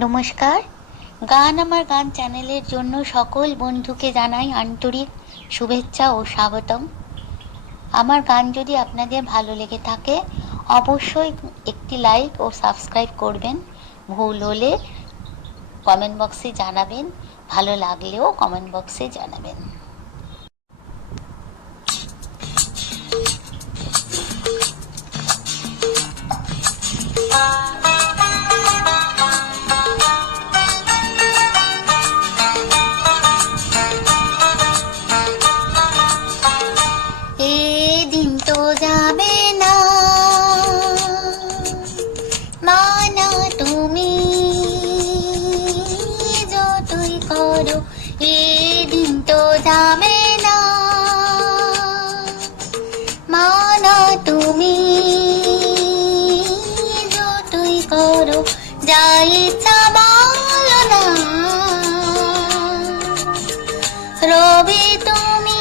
নমস্কার। গান আমার গান চ্যানেলের জন্য সকল বন্ধুকে জানাই আন্তরিক শুভেচ্ছা ও স্বাগতম। আমার গান যদি আপনাদের ভালো লেগে থাকে অবশ্যই একটি লাইক ও সাবস্ক্রাইব করবেন। ভুল হলে কমেন্ট বক্সে জানাবেন, ভালো লাগলেও কমেন্ট বক্সে জানাবেন। দিন তো যাবে না, মানা তুমি যতই করো, দিন তো যাবে না, মানা তুমি যতই করো, যা ইচ্ছা বলো না, রবি তুমি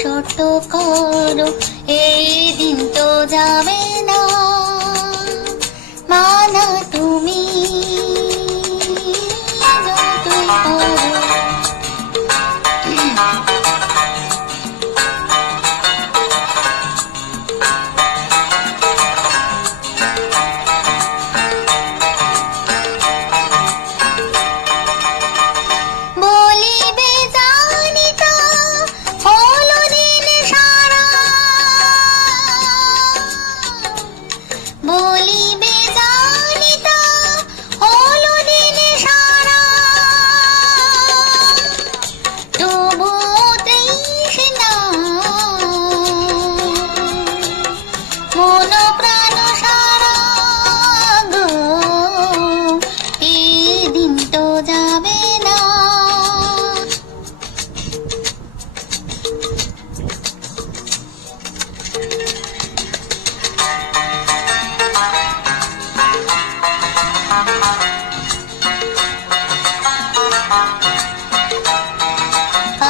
শর্ত করো, এই দিন তো যাবে না, মানা তুমি যতই করো। বলিবে জানি তা হলো দিন সারা, বলিবে জানি তা হলো দিন সারা, তবু তৃষ্ণা মন প্রাণ সারা গো, এই দিন তো যাবে না।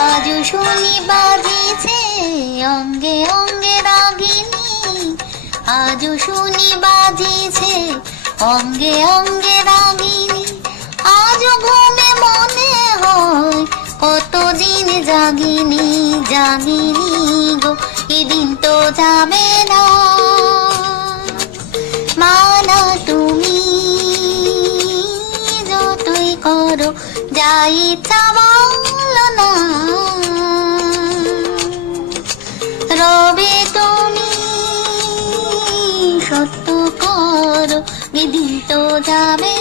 আজ শুনি বাজিছে অঙ্গে অঙ্গে রাগিনী, আজ শুনি বাজিছে অঙ্গে অঙ্গে রাগিনী, আজ ঘুমে মনে হয় কতদিন জাগিনি জাগিনি গো, এদিন তো যাবে না, মানা তুমি যতই করো, যা ইচ্ছা বলো না, রবে তুমি সত্য করো, এদিন তো যাবে